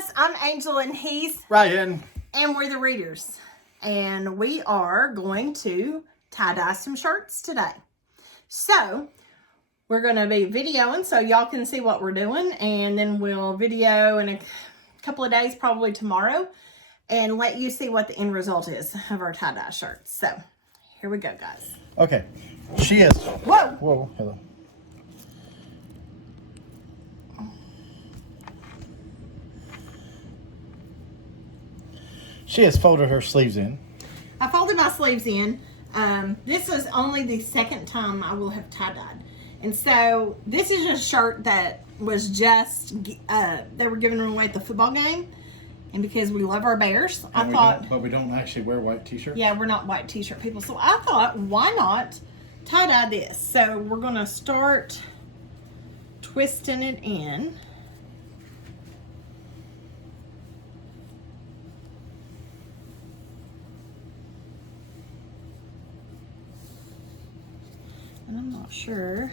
guys, I'm Angel and he's Ryan. And we're the Readers. And we are going to tie-dye some shirts today. So, we're going to be videoing so y'all can see what we're doing. And then we'll video in a couple of days, probably tomorrow. And let you see what the end result is of our tie-dye shirts. So, here we go, guys. Okay. She is. Whoa! Whoa. Hello. She has folded her sleeves in. I folded my sleeves in. This is only the second time I will have tie-dyed. And so this is a shirt that was just, they were giving them away at the football game. And because we love our Bears, I thought. But we don't actually wear white t-shirts. Yeah, we're not white t-shirt people. So I thought, why not tie-dye this? So we're going to start twisting it in. And I'm not sure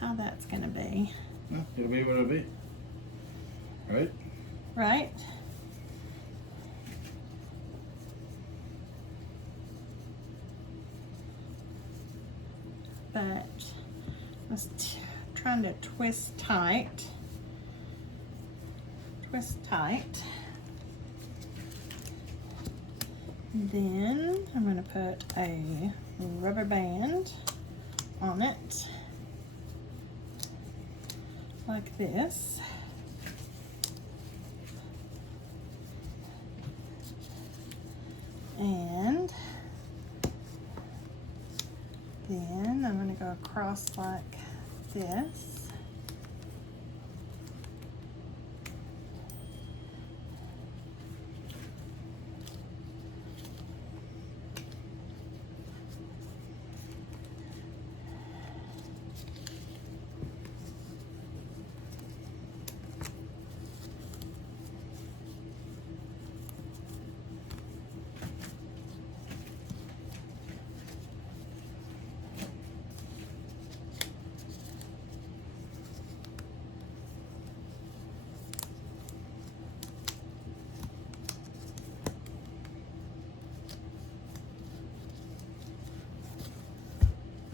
how that's going to be. No, it'll be what it'll be. Right? Right? But I was trying to twist tight. Twist tight. Then I'm going to put a rubber band on it, like this. And then I'm going to go across like this.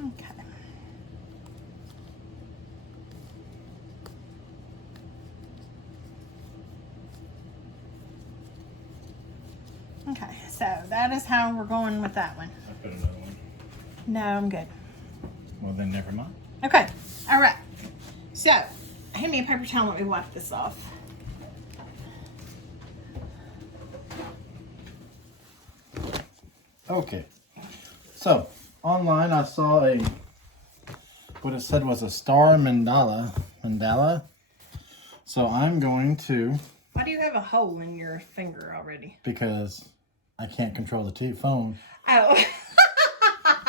Okay. Okay, so that is how we're going with that one. I put another one. No, I'm good. Well, then never mind. Okay, all right. So, hand me a paper towel, let me wipe this off. Okay. So, online I saw what it said was a star mandala. So I'm going to, Why do you have a hole in your finger already? because I can't control the phone Oh.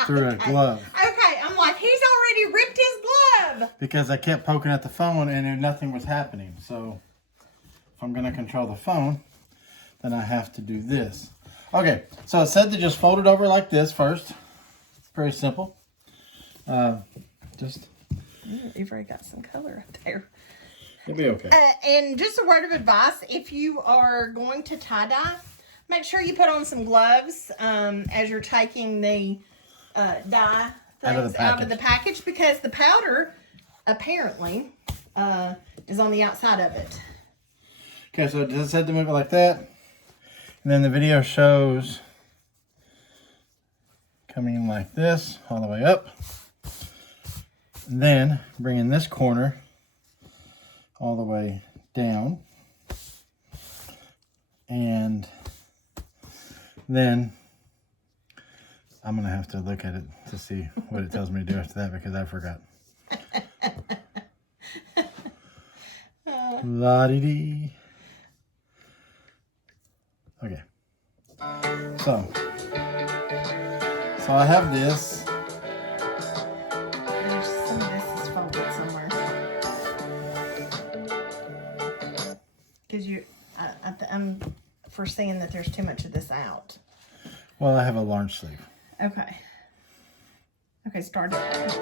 through a glove. Okay, I'm like, he's already ripped his glove. Because I kept poking at the phone and nothing was happening. So if I'm going to control the phone, then I have to do this. Okay, so it said to just fold it over like this first. Very simple. You've already got some color up there. It'll be okay. And just a word of advice, if you are going to tie-dye, make sure you put on some gloves as you're taking the dye things out of the package, because the powder apparently is on the outside of it. Okay, so it just said to move it like that. And then the video shows coming in like this, all the way up. And then bringing this corner all the way down. And then I'm going to have to look at it to see what it tells me to do after that, because I forgot. La-dee-dee. Okay. So I have this. There's some of this is folded somewhere. Because I'm foreseeing that there's too much of this out. Well, I have a large sleeve. Okay. Okay, start it.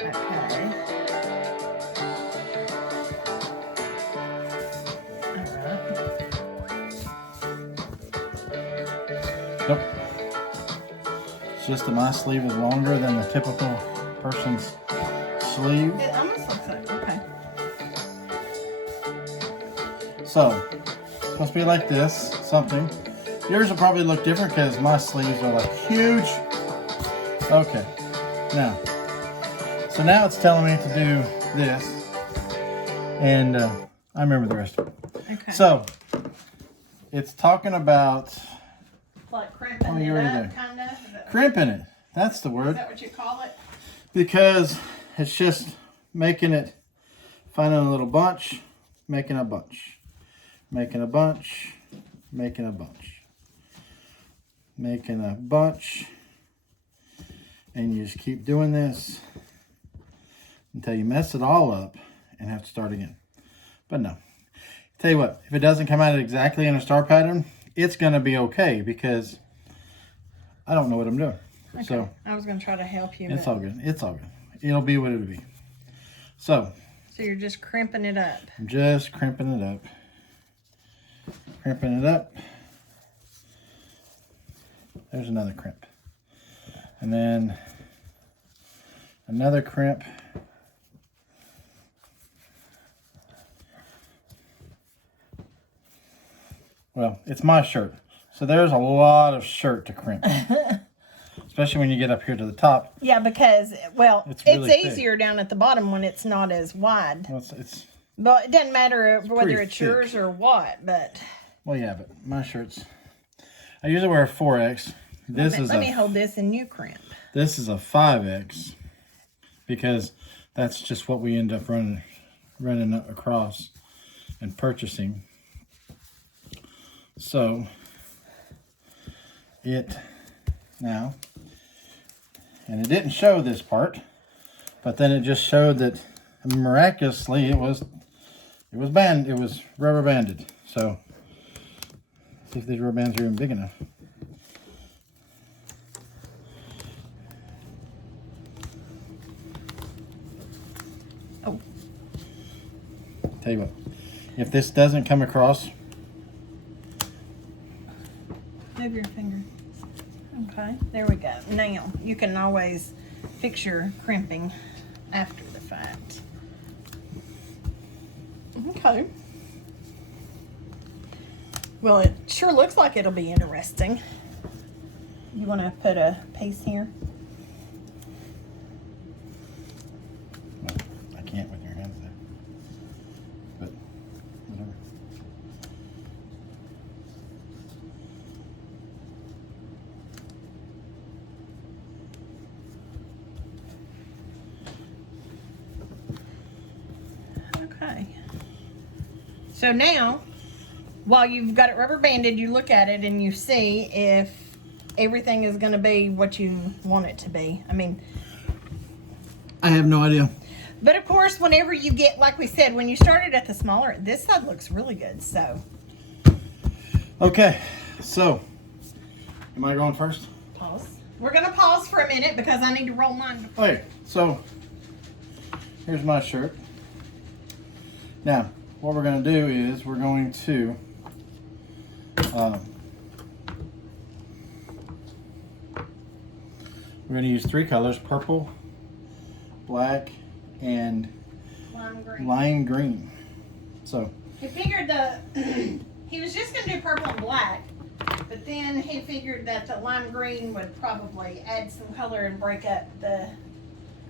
Okay. Nope. It's just that my sleeve is longer than the typical person's sleeve. It almost looks like, okay. So, it's supposed to be like this, something. Yours will probably look different because my sleeves are like huge. Okay, now, so now it's telling me to do this, and I remember the rest of it. Okay. So, it's talking about like crimping you it already up, did. kind of. crimping it. That's the Is word. that what you call it? Because it's just making it, finding a little bunch, making a bunch, making a bunch, making a bunch, making a bunch, and you just keep doing this until you mess it all up and have to start again. But no, tell you what, if it doesn't come out exactly in a star pattern, it's going to be okay because I don't know what I'm doing. Okay. So I was going to try to help you. it's all good. It's all good. It'll be what it'll be. So you're just crimping it up. I'm just crimping it up. Crimping it up. There's another crimp. And then another crimp. Well, it's my shirt. So there's a lot of shirt to crimp. Especially when you get up here to the top. Yeah, because, well, It's it's really thick. easier down at the bottom when it's not as wide. Well, it's But it doesn't matter whether pretty it's thick. yours or what, but well, yeah, but my shirts. I usually wear a 4X. This is let me a hold this and you crimp. This is a 5X because that's just what we end up running across and purchasing. So it now, and it didn't show this part, but then it just showed that miraculously it was rubber banded. So see if these rubber bands are even big enough. Oh, Tell you what, if this doesn't come across, move your finger. Okay, there we go. Now, you can always fix your crimping after the fact. Okay. Well, it sure looks like it'll be interesting. You want to put a piece here? well, I can't with your hands there, but whatever. Okay. So now, while you've got it rubber banded, you look at it and you see if everything is going to be what you want it to be. I mean, I have no idea. but of course, whenever you get, like we said, when you started at the smaller, this side looks really good. So, Okay, so am I going first? pause. We're going to pause for a minute because I need to roll mine. Okay, so here's my shirt. Now, what we're going to do is we're going to use 3 colors: purple, black, and Lime green. lime green. So He figured he was just going to do purple and black, but then he figured that the lime green would probably add some color and break up the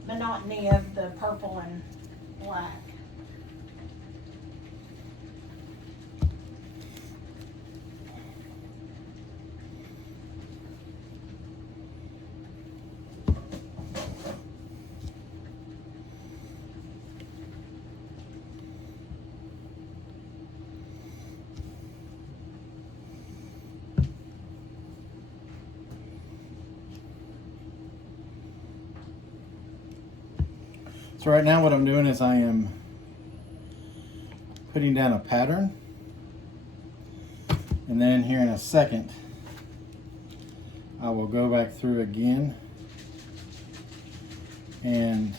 monotony of the purple and black. So right now what I'm doing is I am putting down a pattern, and then here in a second I will go back through again and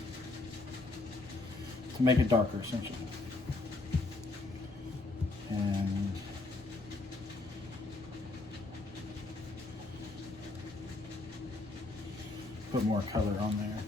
to make it darker essentially. And put more color on there.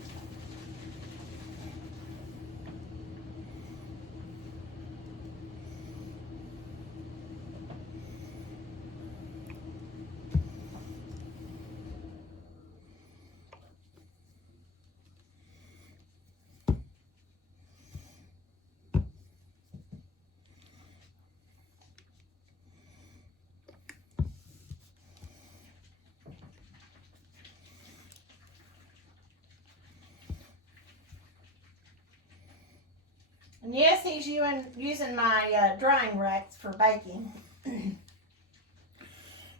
And yes, he's using my drying racks for baking.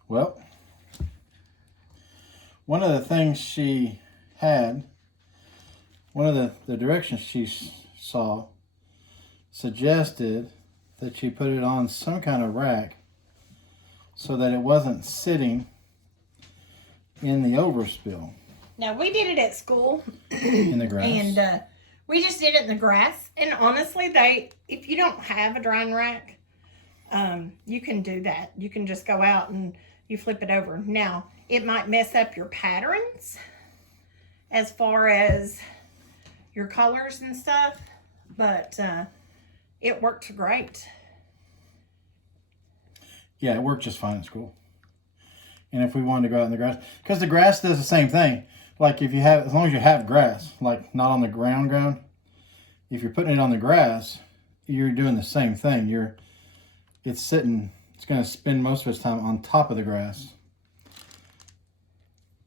Well, one of the things she had, one of the directions she saw suggested that she put it on some kind of rack so that it wasn't sitting in the overspill. Now, we did it at school. In the grass. And we just did it in the grass. And honestly, if you don't have a drying rack, you can do that. You can just go out and you flip it over. Now, it might mess up your patterns as far as your colors and stuff, but it worked great. Yeah, it worked just fine at school. And if we wanted to go out in the grass, because the grass does the same thing. Like if you have, as long as you have grass, like not on the ground, if you're putting it on the grass, you're doing the same thing. It's sitting, it's going to spend most of its time on top of the grass.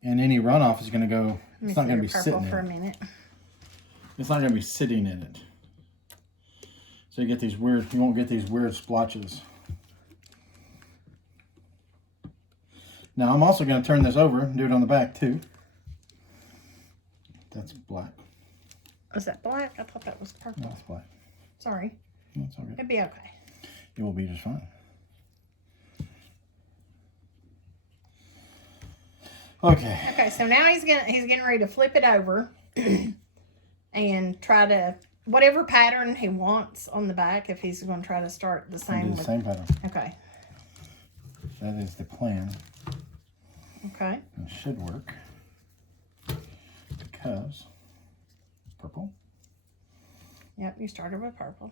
And any runoff is going to go, it's not going to be sitting for a in it. minute. It's not going to be sitting in it. So you get these weird, you won't get these weird splotches. Now I'm also going to turn this over and do it on the back too. That's black. Was that black? I thought that was purple. No, it's black. Sorry. No, it's all good. It'd be okay. It will be just fine. Okay. Okay, so now he's getting ready to flip it over and try to whatever pattern he wants on the back. If he's going to try to start the same. Do the same pattern. Okay. That is the plan. Okay. It should work because purple. Yep, you started with purple.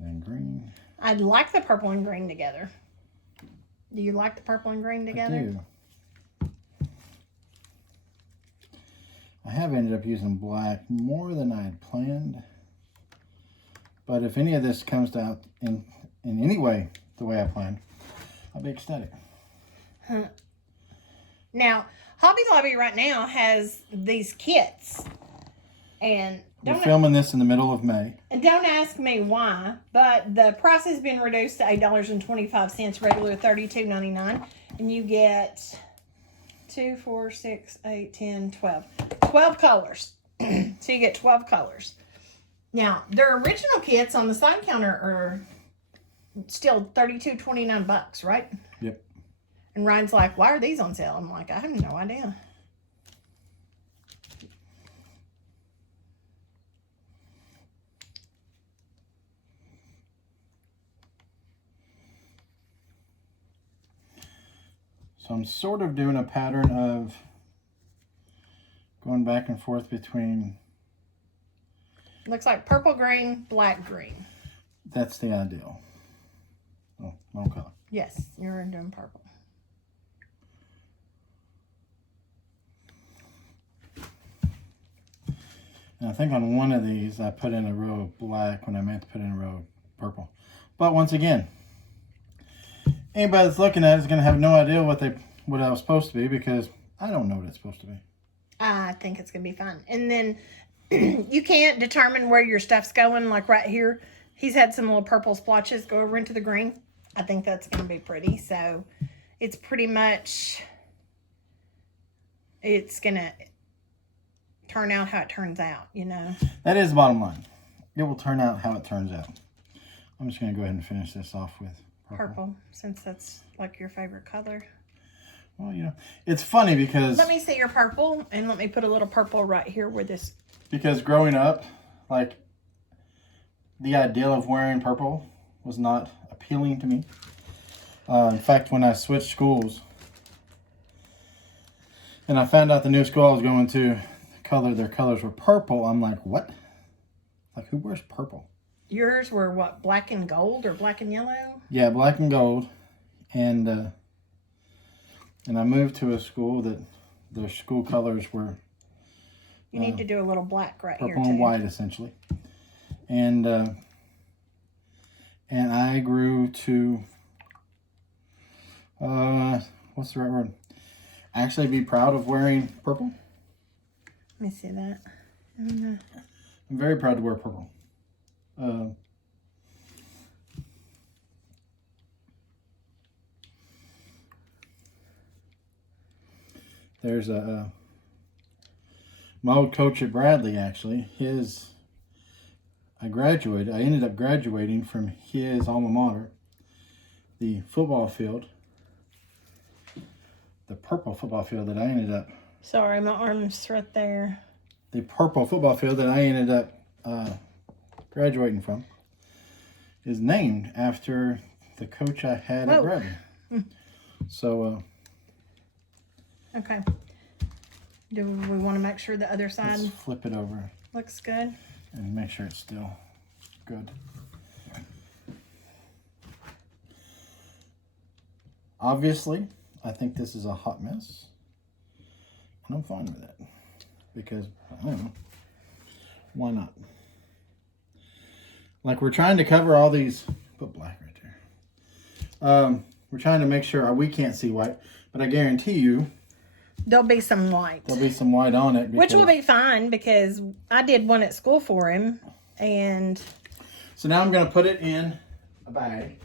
Then green. I like the purple and green together. Do you like the purple and green together? I do. I have ended up using black more than I had planned. But if any of this comes out in any way the way I planned, I'll be ecstatic. Now, Hobby Lobby right now has these kits. And We're filming this in the middle of May. and don't ask me why, but the price has been reduced to $8.25, regular $32.99. And you get 2, 4, 6, 8, 10, 12. 12 colors. So you get 12 colors. Now, their original kits on the side counter are still $32.29, right? Yep. And Ryan's like, why are these on sale? I'm like, I have no idea. So I'm sort of doing a pattern of going back and forth between. Looks like purple, green, black, green. That's the ideal. Oh, wrong color. Yes, you're doing purple. And I think on one of these I put in a row of black when I meant to put in a row of purple. But once again, anybody that's looking at it is going to have no idea what I was supposed to be because I don't know what it's supposed to be. I think it's going to be fun. And then you can't determine where your stuff's going. Like right here, he's had some little purple splotches go over into the green. I think that's going to be pretty. So it's pretty much, it's going to turn out how it turns out, you know. That is the bottom line. It will turn out how it turns out. I'm just going to go ahead and finish this off with Purple, since that's like your favorite color. Well, you know, it's funny because... Let me see your purple, and let me put a little purple right here where this... Because growing up, like, the idea of wearing purple was not appealing to me. In fact, when I switched schools, And I found out the new school I was going to, their colors were purple. I'm like, what? Like, who wears purple? Yours were what, black and gold or black and yellow? Yeah, black and gold. And I moved to a school that their school colors were You need to do a little black right here, purple too. and white, essentially. And I grew to, what's the right word? Actually be proud of wearing purple. Let me see that. I'm very proud to wear purple. There's my old coach at Bradley, actually. I ended up graduating from his alma mater, the football field, the purple football field that I ended up. Sorry, my arm's right there. The purple football field that I ended up graduating from is named after the coach I had at Bradley. So, okay. Do we want to make sure the other side let's flip it over looks good? and make sure it's still good. Obviously, I think this is a hot mess, and I'm fine with it because, I don't know, why not? Like, we're trying to cover all these, put black right there. We're trying to make sure, we can't see white, but I guarantee you There'll be some white. there'll be some white on it. Which will be fine because I did one at school for him. And so now I'm going to put it in a bag.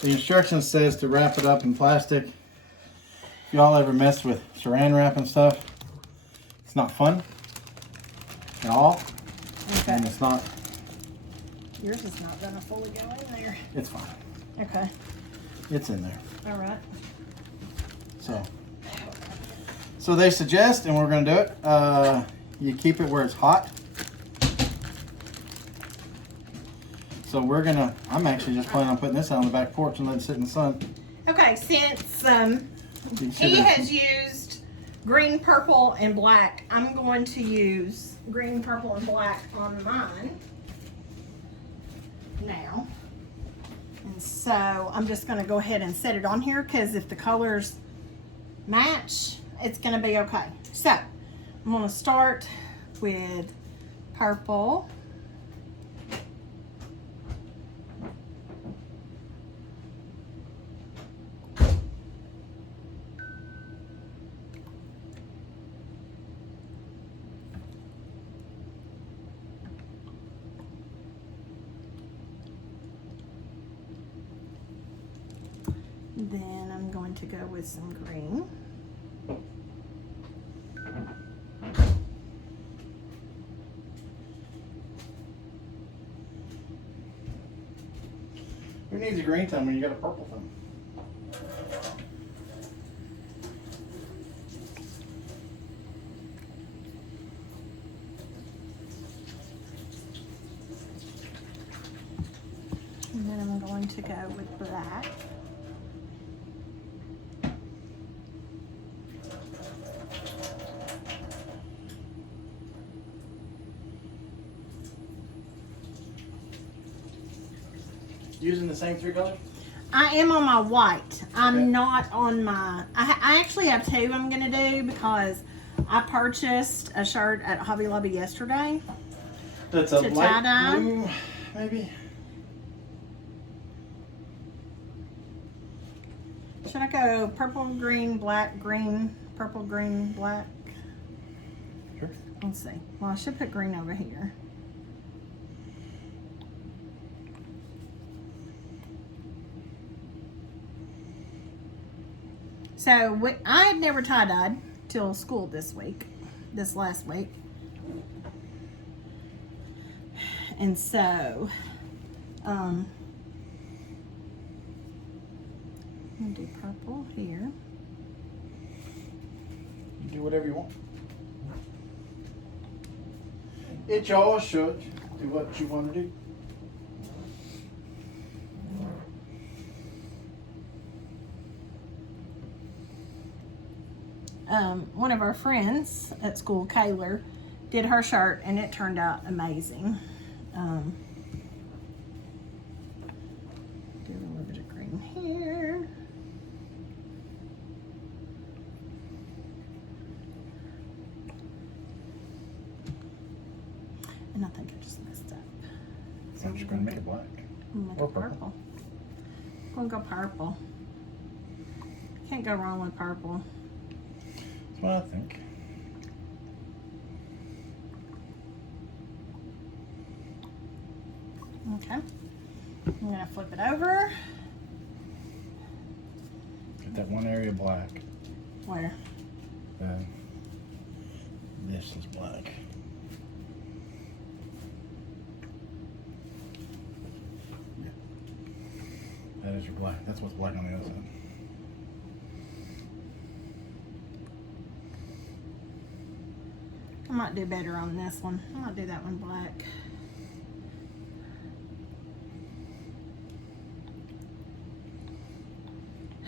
The instructions says to wrap it up in plastic. If y'all ever mess with saran wrap and stuff, it's not fun at all. okay. And it's not, Yours is not going to fully go in there. it's fine. Okay. It's in there. All right. So they suggest, and we're going to do it, you keep it where it's hot. So I'm actually just planning on putting this out on the back porch and letting it sit in the sun. Okay, since he has used green, purple, and black, I'm going to use green, purple, and black on mine now. And so I'm just going to go ahead and set it on here because if the colors match, it's going to be okay. So I'm going to start with purple. Then I'm going to go with some green. Who needs a green thumb when you got a purple thumb? And then I'm going to go with black. Using the same 3 colors? I am on my white. I'm Okay. not on my, I actually have 2 I'm going to do because I purchased a shirt at Hobby Lobby yesterday. That's a To light tie-dye? blue, maybe? Should I go purple, green, black, green, purple, green, black? Sure. Let's see. Well, I should put green over here. So I had never tie-dyed till school this last week. And so, I'm gonna do purple here. You do whatever you want. It's your shirt. Do what you want to do. one of our friends at school, Kayler, did her shirt and it turned out amazing. Do a little bit of green here. And I think I just messed up. So I'm just going to make it black. Make Or it purple. I'm gonna go purple. Can't go wrong with purple. That's what I think. Okay. I'm gonna flip it over. Get that one area black. Where? This is black. Yeah. That is your black. That's what's black on the other side. I might do better on this one. I might do that one black.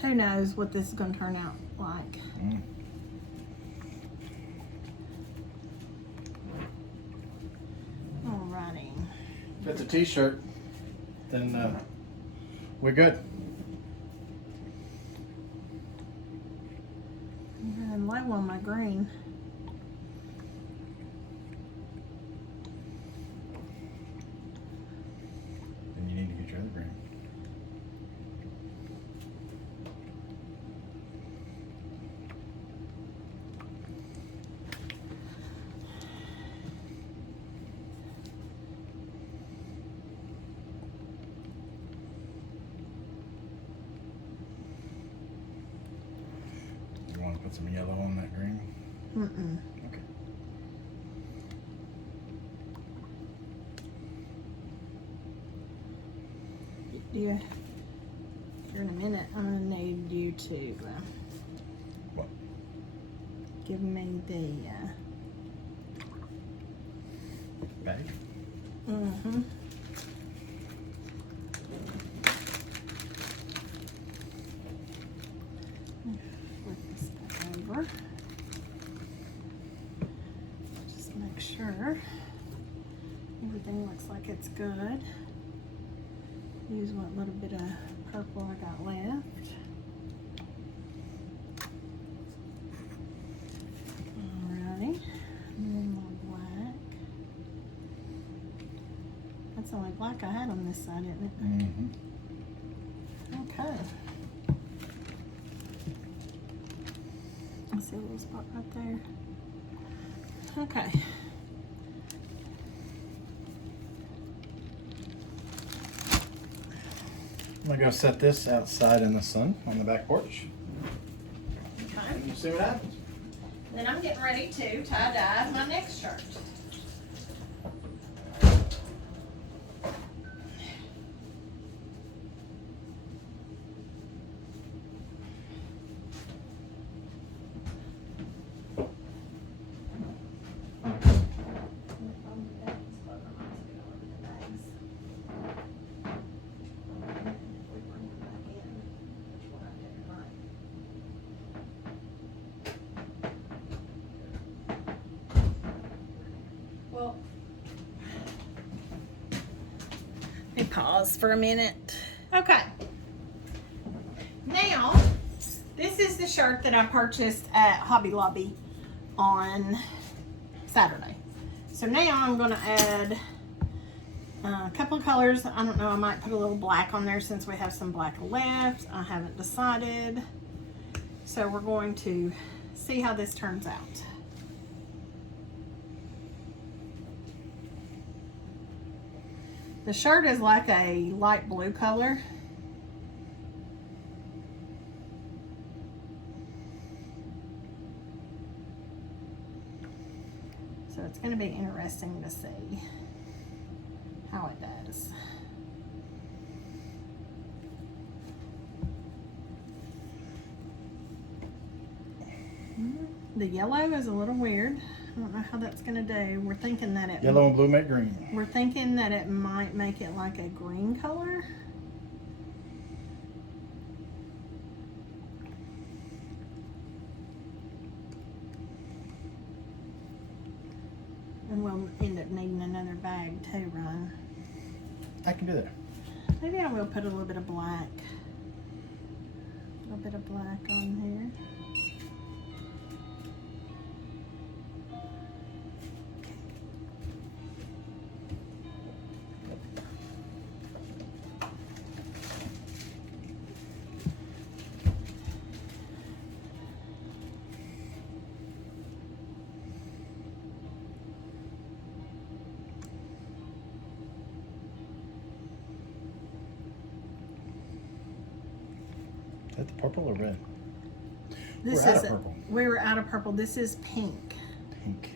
Who knows what this is going to turn out like. Mm. Alrighty. If it's a t-shirt, then we're good. I'm low on my green. Then you need to get your other green. You want to put some yellow on that green? Mm-mm. Okay. You, here in a minute, I'm gonna need you to What? give me the Bag? mm-hmm. Flip this back over. Just make sure everything looks like it's good. Use what little bit of purple I got left. Alrighty. And then my black. That's the only black I had on this side, isn't it? Mm-hmm. Okay. I see a little spot right there. Okay. I'm gonna go set this outside in the sun on the back porch. Okay. And you see what happens. Then I'm getting ready to tie-dye my next shirt. Well, let me pause for a minute. Okay. Now, this is the shirt that I purchased at Hobby Lobby on Saturday. So now I'm going to add a couple of colors. I don't know, I might put a little black on there since we have some black left. I haven't decided. So we're going to see how this turns out. The shirt is like a light blue color. So it's going to be interesting to see how it does. The yellow is a little weird. I don't know how that's going to do. We're thinking that it Yellow and blue make green. We're thinking that it might make it like a green color. And we'll end up needing another bag too, Ryan. I can do that. Maybe I will put a little bit of black. A little bit of black on here. Is that the purple or red? This We're out is of purple. We were out of purple. This is pink. Pink.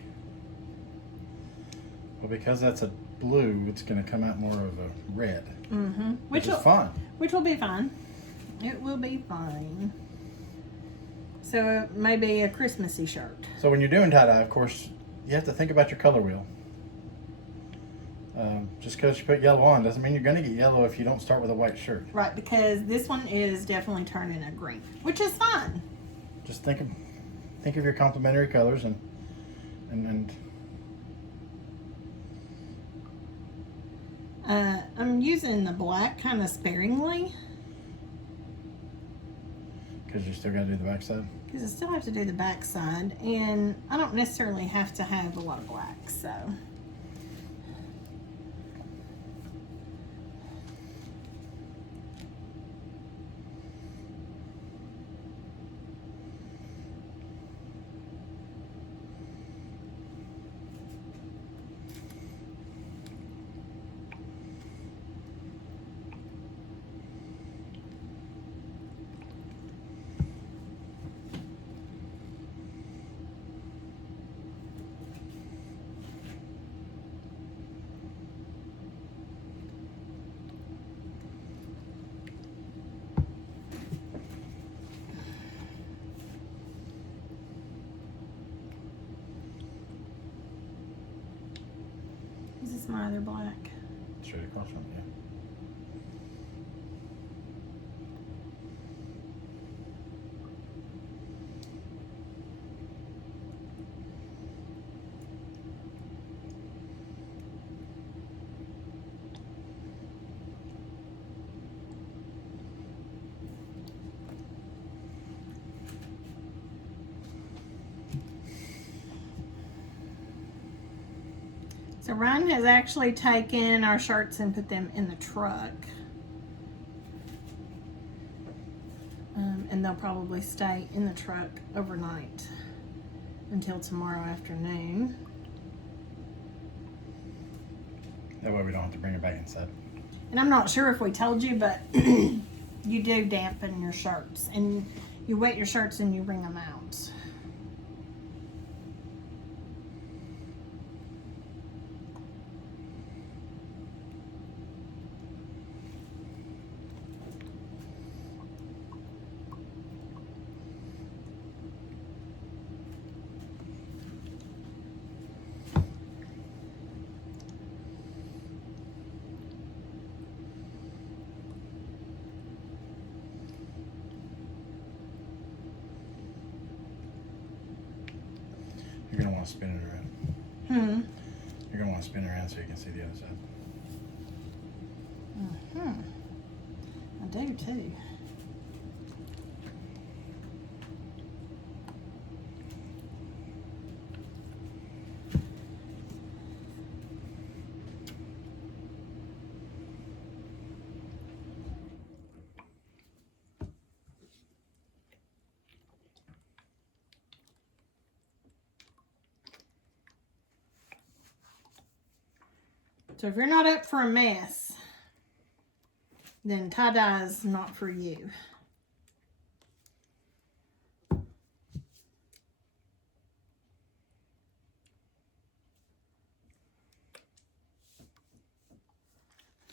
Well, because that's a blue, it's going to come out more of a red. Mm-hmm. Which is fun. Which will be fine. It will be fine. So maybe a Christmassy shirt. So when you're doing tie-dye, of course, you have to think about your color wheel. Just because you put yellow on doesn't mean you're going to get yellow if you don't start with a white shirt. Right, because this one is definitely turning a green, which is fine. Just think of your complementary colors and I'm using the black kind of sparingly because you still got to do the back side. because I still have to do the back side, and I don't necessarily have to have a lot of black, so. Is this my other black? Straight across from you. So Ryan has actually taken our shirts and put them in the truck. And they'll probably stay in the truck overnight until tomorrow afternoon. That way we don't have to bring it back inside. And I'm not sure if we told you, but you do dampen your shirts. And you wet your shirts and you bring them out. You're going to want to spin it around. You're going to want to spin it around so you can see the other side. I do too. So if you're not up for a mess, then tie-dye is not for you.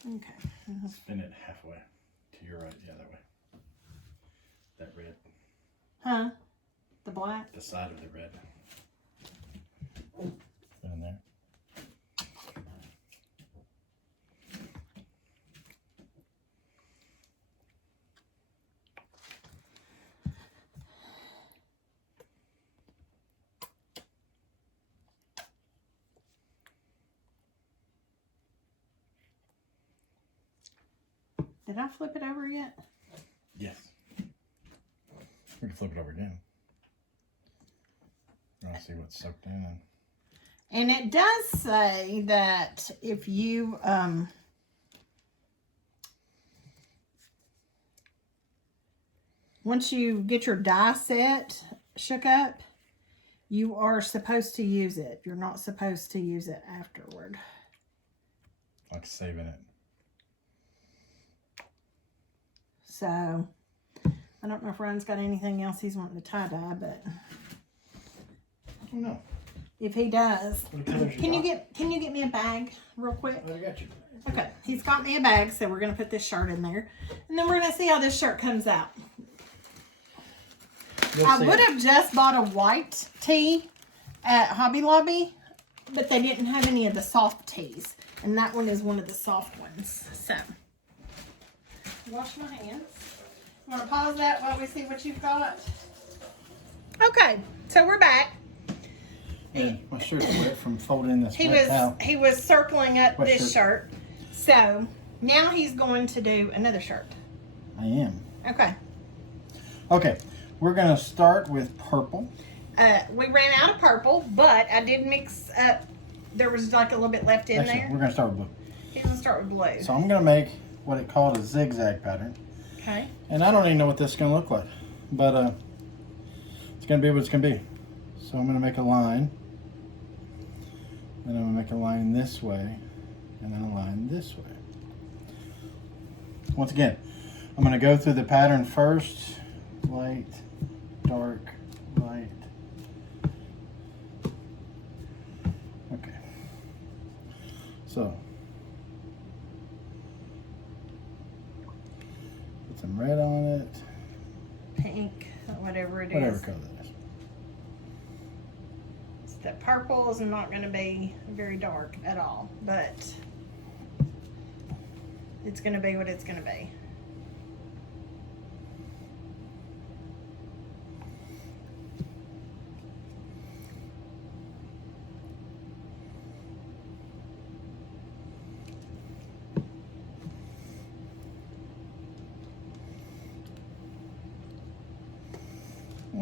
Okay. Spin it halfway to your right, the other way. That red. Huh? The black? The side of the red. Put in there. Did I flip it over yet? Yes. We can flip it over again. I'll see what's soaked in. And it does say that if you once you get your die set shook up, you are supposed to use it. You're not supposed to use it afterward. Like saving it. So, I don't know if Ryan's got anything else he's wanting to tie-dye, but I don't know. if he does, What colors can you got? get me a bag real quick? I got you. Okay, he's got me a bag, so we're gonna put this shirt in there, and then we're gonna see how this shirt comes out. I would have just bought a white tee at Hobby Lobby, but they didn't have any of the soft tees, and that one is one of the soft ones. So, wash my hands. You want to pause that while we see what you've got? Okay, so we're back. And my shirt's wet from folding this He wet towel. was circling up What this shirt. So now he's going to do another shirt. I am. Okay. Okay, we're gonna start with purple. We ran out of purple, but I did mix up. There was like a little bit left in Actually, there. we're gonna start with blue. He's gonna start with blue. So I'm gonna make what it called a zigzag pattern. Okay. And I don't even know what this is gonna look like, but it's gonna be what it's gonna be. So I'm gonna make a line, then I'm gonna make a line this way, and then a line this way. Once again, I'm gonna go through the pattern first, light, dark, light. Okay. So put some red on it. Pink, whatever it Whatever is. color that is. The purple is not going to be very dark at all, but it's going to be what it's going to be.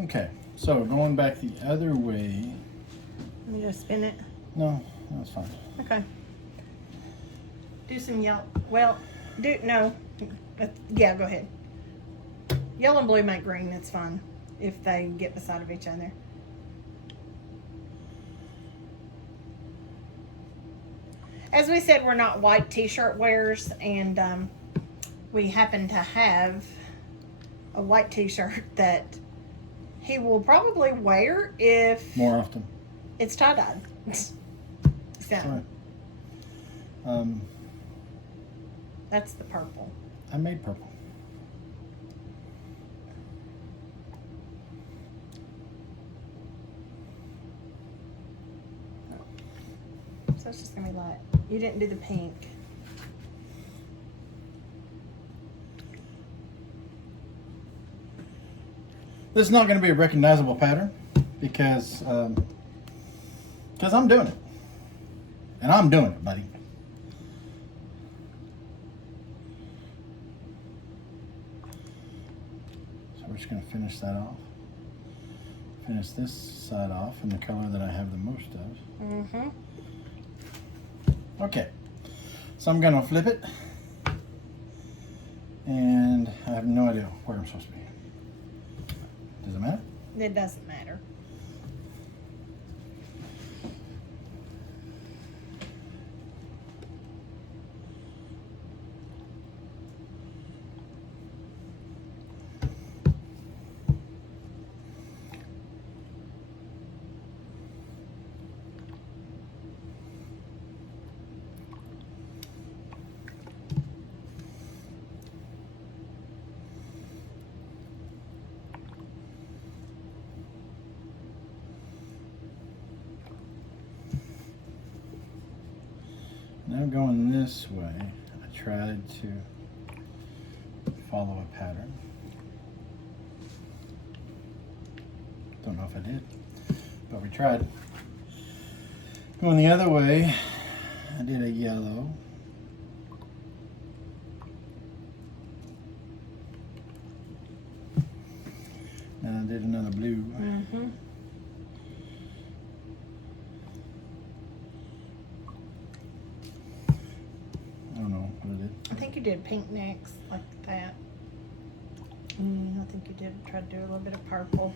Okay, so going back the other way. Let me just spin it. No, that's fine. Okay. Do some yellow. Well, no. Yeah, go ahead. Yellow and blue make green. That's fine if they get beside of each other. As we said, we're not white t-shirt wearers, and we happen to have a white t-shirt that he will probably wear if More often. it's tie-dyed. So, Sure. that's the purple. I made purple. So it's just gonna be light. You didn't do the pink. This is not going to be a recognizable pattern because I'm doing it. And I'm doing it, buddy. So we're just going to finish that off. Finish this side off in the color that I have the most of. Mm-hmm. Okay. So I'm going to flip it. And I have no idea where I'm supposed to be. Does it matter? It doesn't matter. Now going this way, I tried to follow a pattern. Don't know if I did, but we tried. Going the other way, I did a yellow. And I did another blue. Mm-hmm. I don't know what I did. I think you did pink next, like that. I think you did try to do a little bit of purple.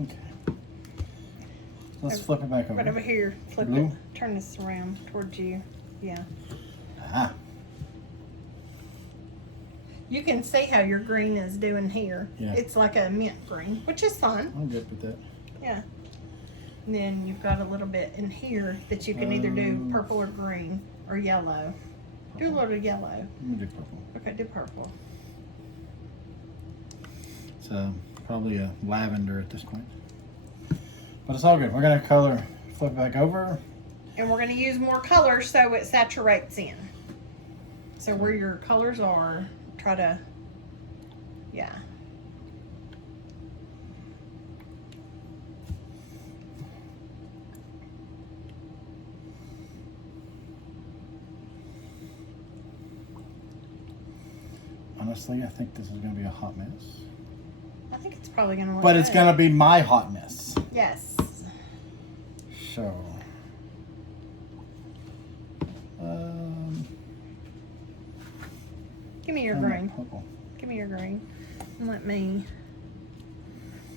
Okay. Let's flip it back over. Right over here, flip Blue? it. Turn this around towards you. Yeah. Ah. You can see how your green is doing here. Yeah. It's like a mint green, which is fine. I'm good with that. Yeah. And then you've got a little bit in here that you can either do purple or green or yellow. Do a little yellow. I'm gonna do purple. Okay, do purple. It's probably a lavender at this point. But it's all good. We're gonna color, flip it back over. And we're going to use more color so it saturates in. So where your colors are, try to, yeah. Honestly, I think this is gonna be a hot mess. I think it's probably going to look But it's good. gonna be my hot mess. Yes. So. Give me your I'm not green. purple. Give me your green. And let me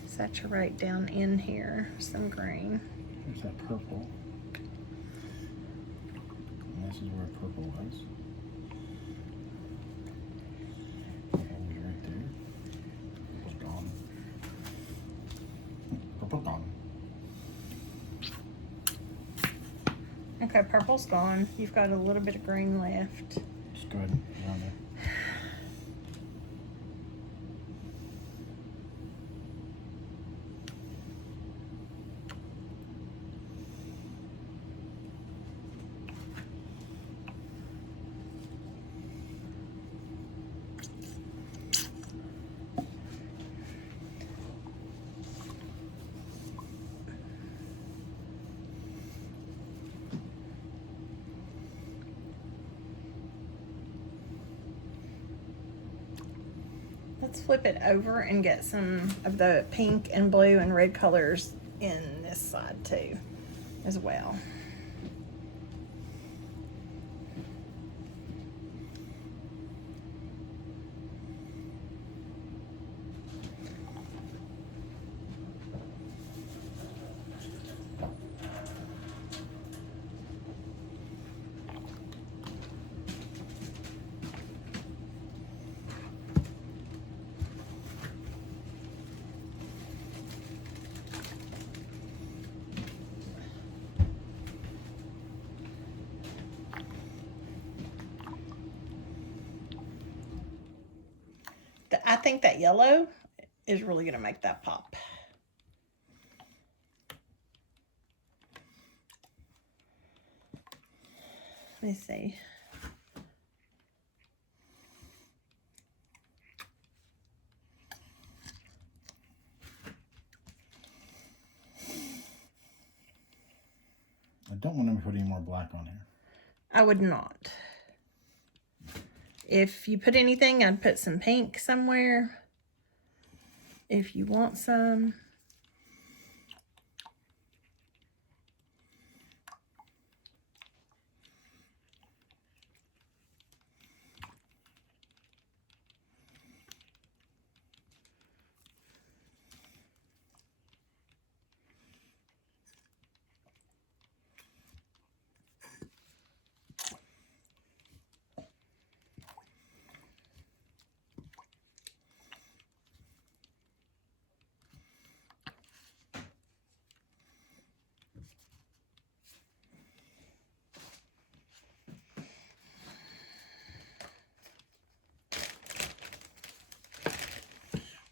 saturate down in here some green. Here's that purple. And this is where purple was. Purple was right there. Purple's gone. Purple gone. Okay, purple's gone. You've got a little bit of green left. Just go ahead and put it on there. Let's flip it over and get some of the pink and blue and red colors in this side too, as well. I think that yellow is really going to make that pop. Let me see. I don't want to put any more black on here. I would not. If you put anything, I'd put some pink somewhere. If you want some.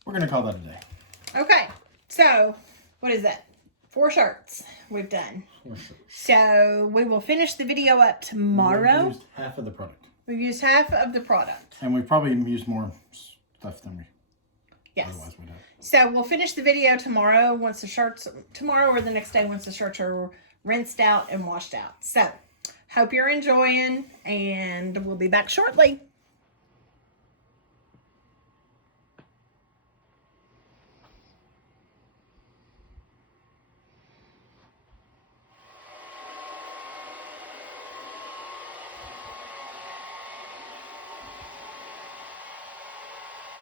We're going to call that a day. Okay, so what is that? 4 shirts we've done. So we will finish the video up tomorrow. We've used half of the product. We've used half of the product. And we've probably used more stuff than we... Yes. Otherwise we don't. So we'll finish the video tomorrow once the shirts, tomorrow or the next day once the shirts are rinsed out and washed out. So hope you're enjoying, and we'll be back shortly.